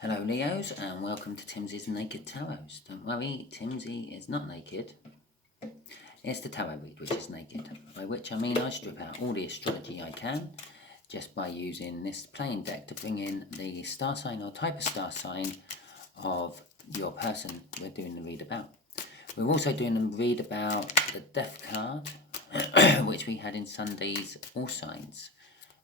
Hello Leos and welcome to Timsy's Naked Tarot. Don't worry, Timsy is not naked. It's the tarot read which is naked, by which I mean I strip out all the astrology I can just by using this playing deck to bring in the star sign or type of star sign of your person we're doing the read about. We're also doing the read about the Death card, which we had in Sunday's All Signs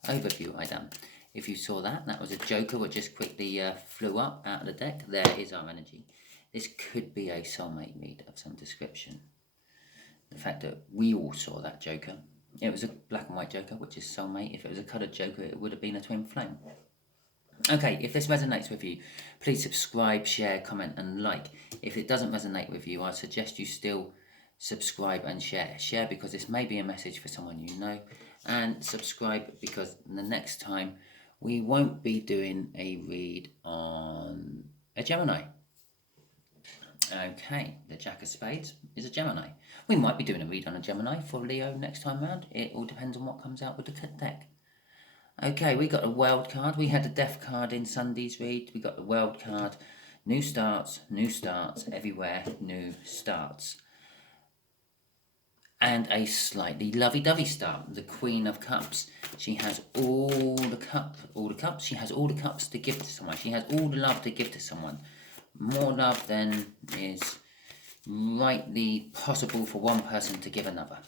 overview I done. If you saw that, that was a joker which just quickly flew up out of the deck. There is our energy. This could be a soulmate read of some description. The fact that we all saw that joker. It was a black and white joker, which is soulmate. If it was a coloured joker, it would have been a twin flame. Okay, if this resonates with you, please subscribe, share, comment and like. If it doesn't resonate with you, I suggest you still subscribe and share. Share because this may be a message for someone you know, and subscribe because the next time we won't be doing a read on a Gemini. Okay, the Jack of Spades is a Gemini. We might be doing a read on a Gemini for Leo next time round. It all depends on what comes out with the deck. Okay, we got a World card. We had the Death card in Sunday's read. We got the World card. New starts, everywhere, new starts. And a slightly lovey-dovey start. The Queen of Cups. She has all the cups. She has all the cups to give to someone. She has all the love to give to someone. More love than is rightly possible for one person to give another.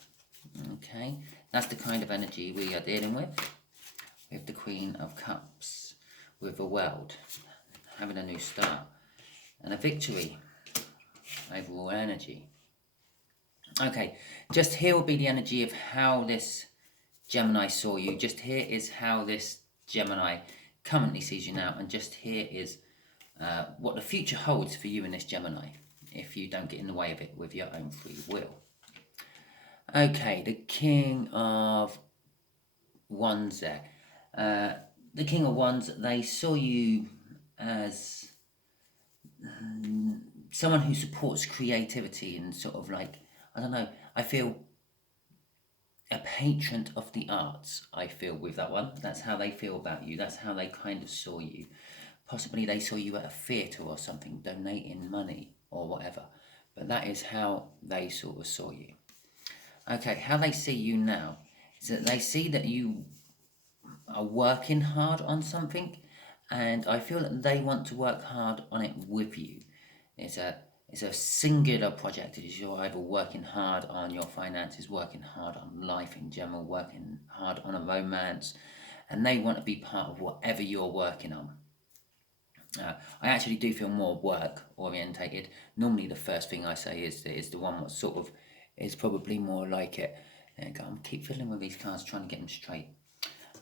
Okay, that's the kind of energy we are dealing with the Queen of Cups, with the world, having a new start, and a victory, overall energy. Okay, just here will be the energy of how this Gemini saw you. Just here is how this Gemini currently sees you now, and just here is what the future holds for you in this Gemini, if you don't get in the way of it with your own free will. Okay, the King of Wands there. The King of Wands, they saw you as someone who supports creativity and sort of like, I don't know, I feel a patron of the arts, I feel with that one. That's how they feel about you. That's how they kind of saw you. Possibly they saw you at a theatre or something, donating money or whatever. But that is how they sort of saw you. Okay, how they see you now is that they see that you are working hard on something, and I feel that they want to work hard on it with you. It's a singular project. It is you're either working hard on your finances, working hard on life in general, working hard on a romance, and they want to be part of whatever you're working on. I actually do feel more work orientated. Normally the first thing I say is the one that sort of is probably more like it. There you go. I'm keep fiddling with these cards, trying to get them straight.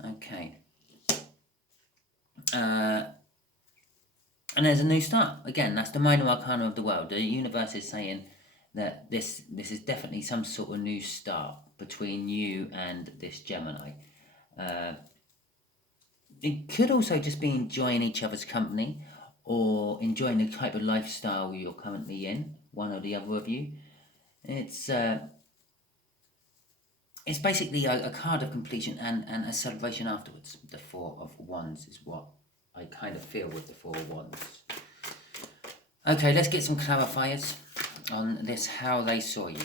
Okay. And there's a new start. Again, that's the minor arcana of the world. The universe is saying that this is definitely some sort of new start between you and this Gemini. It could also just be enjoying each other's company or enjoying the type of lifestyle you're currently in, one or the other of you. It's basically a card of completion and a celebration afterwards. The Four of Wands is what I kind of feel with the Four of Wands. Okay, let's get some clarifiers on this, how they saw you.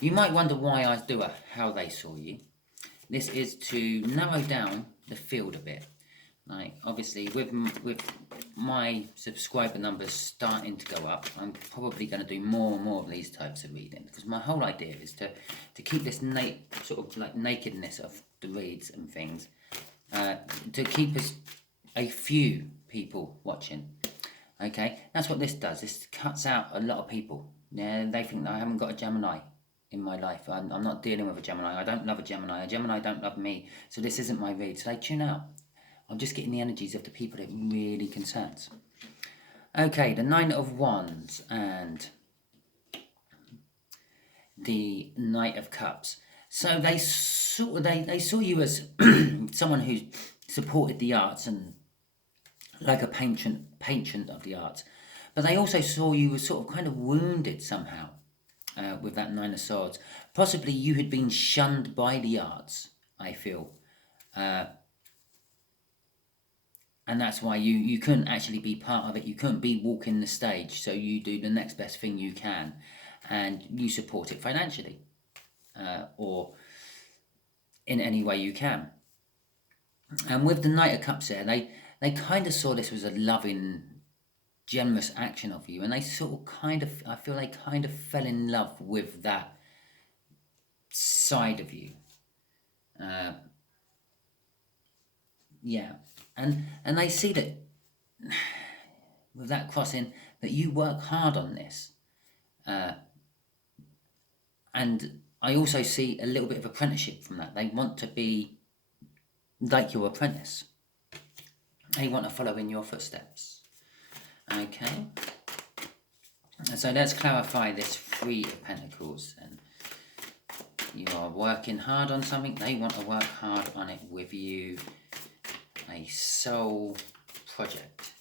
You might wonder why I do a how they saw you. This is to narrow down the field a bit. Like, obviously, with my subscriber numbers starting to go up, I'm probably going to do more and more of these types of reading, because my whole idea is to keep this sort of like nakedness of the reads and things, to keep us a few people watching. Okay, that's what this does. This cuts out a lot of people. Yeah, they think that I haven't got a Gemini in my life. I'm not dealing with a Gemini. I don't love a Gemini. A Gemini don't love me. So this isn't my read. So they tune out. I'm just getting the energies of the people that really concerns. Okay, the Nine of Wands and the Knight of Cups. So they saw you as someone who supported the arts and like a patron of the arts, but they also saw you as sort of kind of wounded somehow with that Nine of Swords. Possibly you had been shunned by the arts, I feel. and that's why you couldn't actually be part of it. You couldn't be walking the stage, so you do the next best thing you can, and you support it financially, or in any way you can. And with the Knight of Cups there, they kind of saw this was a loving, generous action of you, and they sort of I feel they kind of fell in love with that side of you. Yeah, and they see that with that crossing that you work hard on this, and I also see a little bit of apprenticeship from that. They want to be like your apprentice. They want to follow in your footsteps. Okay. So let's clarify this Three of Pentacles. And you are working hard on something. They want to work hard on it with you. A soul project.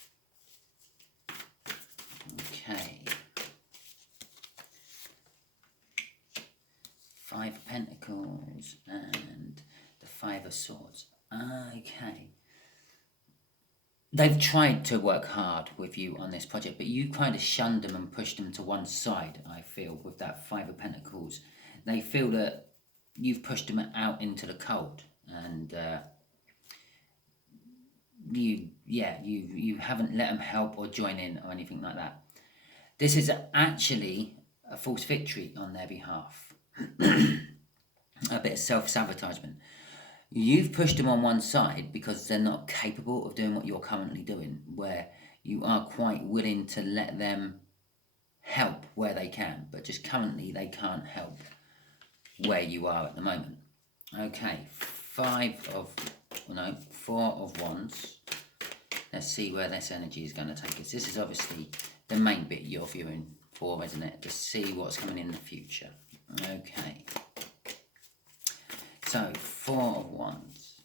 Okay. Five of Pentacles and the Five of Swords. Okay. They've tried to work hard with you on this project, but you kind of shunned them and pushed them to one side, I feel, with that Five of Pentacles. They feel that you've pushed them out into the cold, and you haven't let them help or join in or anything like that. This is actually a false victory on their behalf. A bit of self-sabotagement. You've pushed them on one side because they're not capable of doing what you're currently doing, where you are quite willing to let them help where they can, but just currently they can't help where you are at the moment. Okay, Four of Wands. Let's see where this energy is going to take us. This is obviously the main bit you're viewing for, isn't it? To see what's coming in the future. Okay. So, Four of Wands.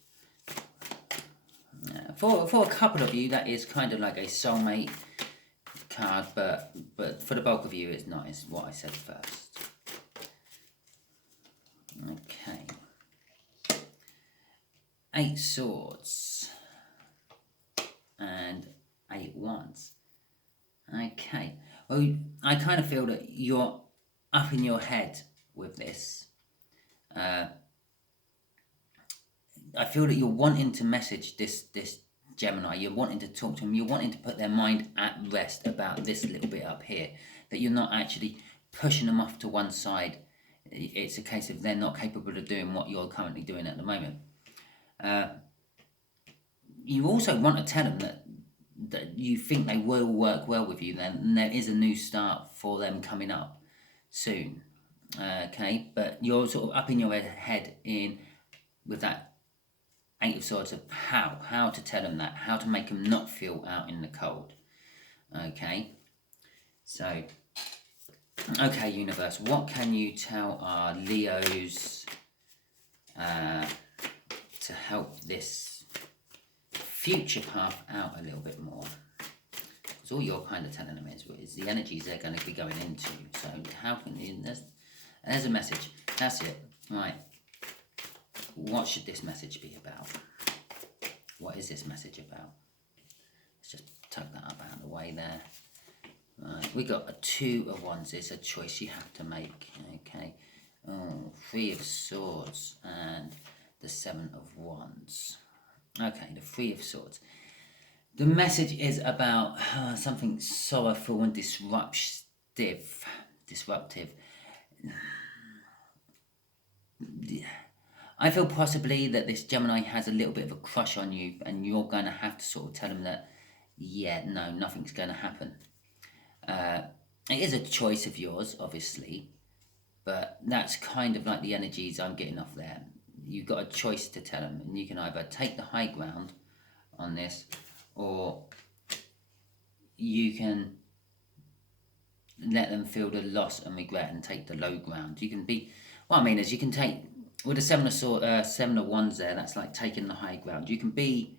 For a couple of you, that is kind of like a soulmate card, but for the bulk of you, it's not. It's what I said first. Okay. Eight Swords and Eight Wands. Okay. Well, I kind of feel that you're up in your head with this. I feel that you're wanting to message this Gemini. You're wanting to talk to them. You're wanting to put their mind at rest about this little bit up here. That you're not actually pushing them off to one side. It's a case of they're not capable of doing what you're currently doing at the moment. You also want to tell them that you think they will work well with you. Then there is a new start for them coming up soon. Okay, but you're sort of up in your head with that Eight of Swords of how to tell them that, how to make them not feel out in the cold. Okay, so, okay, universe, what can you tell our Leos to help this future path out a little bit more? Because all you're kind of telling them is the energies they're going to be going into. So how can you, there's a message. That's it. Right. What should this message be about? What is this message about? Let's just tuck that up out of the way there. Right, we got a Two of Wands. It's a choice you have to make. Okay. Oh, Three of Swords and the Seven of Wands. Okay, the Three of Swords. The message is about something sorrowful and disruptive. I feel possibly that this Gemini has a little bit of a crush on you, and you're going to have to sort of tell them that, yeah, no, nothing's going to happen. It is a choice of yours, obviously, but that's kind of like the energies I'm getting off there. You've got a choice to tell them, and you can either take the high ground on this, or you can let them feel the loss and regret and take the low ground. You can be, what I mean is you can take, with the Seven of Wands there, that's like taking the high ground. You can be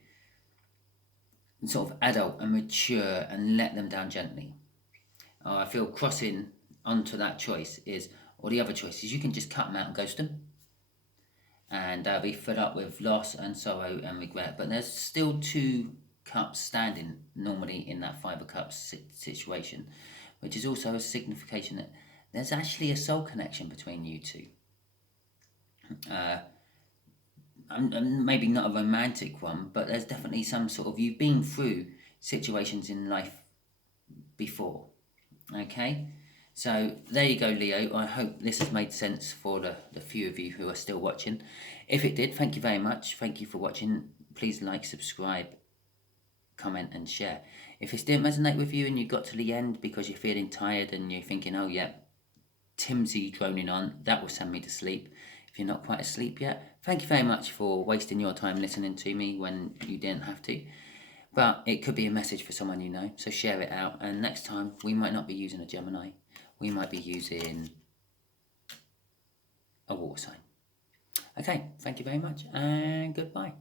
sort of adult and mature and let them down gently. I feel crossing onto that choice is, or the other choice is, you can just cut them out and ghost them. And they'll be fed up with loss and sorrow and regret. But there's still two Cups standing normally in that Five of Cups situation, which is also a signification that there's actually a soul connection between you two. And maybe not a romantic one, but there's definitely some sort of, you've been through situations in life before. Okay, so there you go, Leo. I hope this has made sense for the few of you who are still watching. If it did, thank you very much. Thank you for watching. Please like, subscribe, comment and share. If this didn't resonate with you and you got to the end because you're feeling tired and you're thinking, oh yeah, Timsy droning on, that will send me to sleep. If you're not quite asleep yet, thank you very much for wasting your time listening to me when you didn't have to. But it could be a message for someone you know, so share it out. And next time, we might not be using a Gemini. We might be using a water sign. Okay, thank you very much, and goodbye.